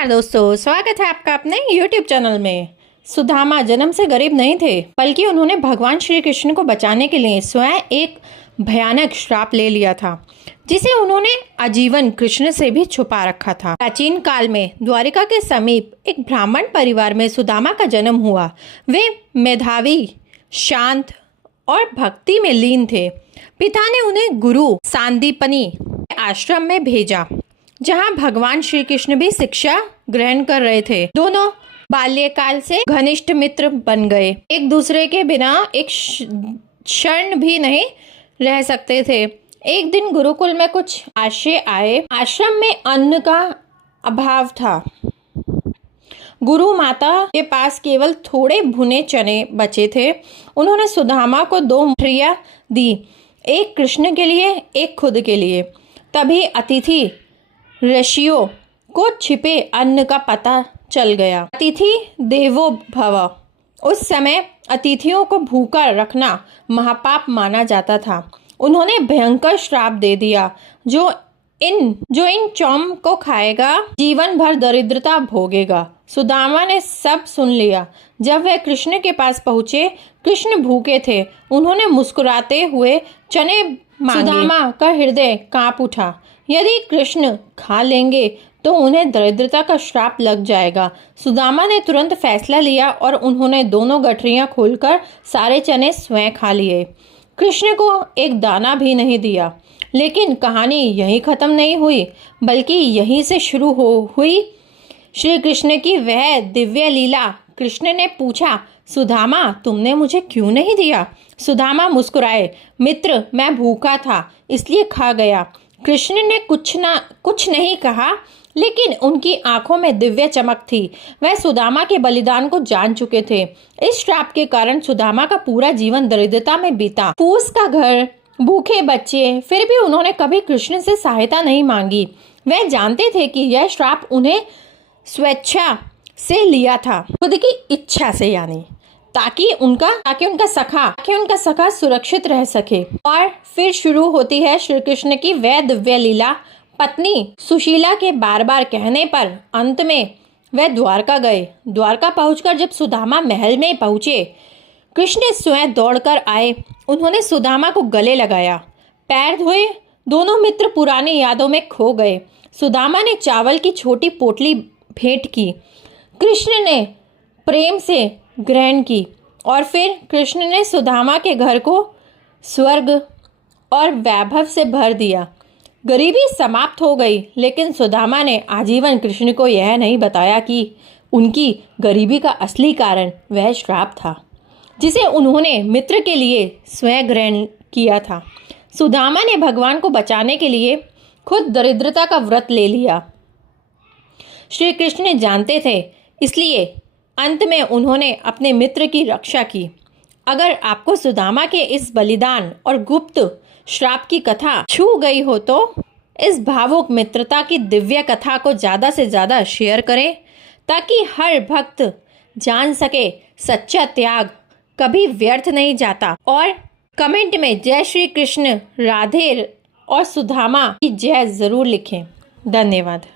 नमस्कार दोस्तों, स्वागत है आपका अपने YouTube चैनल में। सुदामा जन्म से गरीब नहीं थे, बल्कि उन्होंने भगवान श्री कृष्ण को बचाने के लिए स्वयं एक भयानक श्राप ले लिया था, जिसे उन्होंने आजीवन कृष्ण से भी छुपा रखा था। प्राचीन काल में द्वारिका के समीप एक ब्राह्मण परिवार में सुदामा का जन्म हुआ। वे मेधावी, शांत और भक्ति में लीन थे। पिता ने उन्हें गुरु सांदीपनी आश्रम में भेजा, जहां भगवान श्री कृष्ण भी शिक्षा ग्रहण कर रहे थे। दोनों बाल्यकाल से घनिष्ठ मित्र बन गए, एक दूसरे के बिना एक क्षण भी नहीं रह सकते थे। एक दिन गुरुकुल में कुछ आशय आए। आश्रम में अन्न का अभाव था। गुरु माता के पास केवल थोड़े भुने चने बचे थे। उन्होंने सुदामा को 2 मुठियां दी, एक कृष्ण के लिए, एक खुद के लिए। तभी अतिथि ऋषियों को छिपे अन्न का पता चल गया। अतिथि देवो भव। उस समय अतिथियों को भूखा रखना महापाप माना जाता था। उन्होंने भयंकर श्राप दे दिया, जो इन चौम को खाएगा जीवन भर दरिद्रता भोगेगा। सुदामा ने सब सुन लिया। जब वह कृष्ण के पास पहुंचे, कृष्ण भूखे थे। उन्होंने मुस्कुराते हुए चने मांगे। सुदामा का हृदय कांप उठा। यदि कृष्ण खा लेंगे तो उन्हें दरिद्रता का श्राप लग जाएगा। सुदामा ने तुरंत फैसला लिया और उन्होंने दोनों गठरियां खोलकर सारे चने स्वयं खा लिए। कृष्ण को एक दाना भी नहीं दिया। लेकिन कहानी यहीं खत्म नहीं हुई, बल्कि यहीं से शुरू हुई श्री कृष्ण की वह दिव्य लीला। कृष्ण ने पूछा, सुदामा, तुमने मुझे क्यों नहीं दिया? सुदामा मुस्कुराए, मित्र, मैं भूखा था, इसलिए खा गया। कृष्ण ने कुछ नहीं कहा, लेकिन उनकी आंखों में दिव्य चमक थी। वह सुदामा के बलिदान को जान चुके थे। इस श्राप के कारण सुदामा का पूरा जीवन दरिद्रता में बीता। फूस का घर, भूखे बच्चे, फिर भी उन्होंने कभी कृष्ण से सहायता नहीं मांगी। वह जानते थे कि यह श्राप उन्हें स्वेच्छा से लिया था, खुद की इच्छा से, यानी ताकि उनका सखा सुरक्षित रह सके। और फिर शुरू होती है श्री कृष्ण की वह दिव्य लीला। पत्नी सुशीला के बार बार कहने पर अंत में वह द्वारका गए। द्वारका पहुंचकर जब सुदामा महल में पहुंचे, कृष्ण स्वयं दौड़कर आए। उन्होंने सुदामा को गले लगाया, पैर धोए। दोनों मित्र पुरानी यादों में खो गए। सुदामा ने चावल की छोटी पोटली भेंट की। कृष्ण ने प्रेम से ग्रहण की और फिर कृष्ण ने सुदामा के घर को स्वर्ग और वैभव से भर दिया। गरीबी समाप्त हो गई, लेकिन सुदामा ने आजीवन कृष्ण को यह नहीं बताया कि उनकी गरीबी का असली कारण वह श्राप था, जिसे उन्होंने मित्र के लिए स्वयं ग्रहण किया था। सुदामा ने भगवान को बचाने के लिए खुद दरिद्रता का व्रत ले लिया। श्री कृष्ण जानते थे, इसलिए अंत में उन्होंने अपने मित्र की रक्षा की। अगर आपको सुदामा के इस बलिदान और गुप्त श्राप की कथा छू गई हो तो इस भावुक मित्रता की दिव्य कथा को ज़्यादा से ज़्यादा शेयर करें, ताकि हर भक्त जान सके सच्चा त्याग कभी व्यर्थ नहीं जाता। और कमेंट में जय श्री कृष्ण, राधे और सुदामा की जय ज़रूर लिखें। धन्यवाद।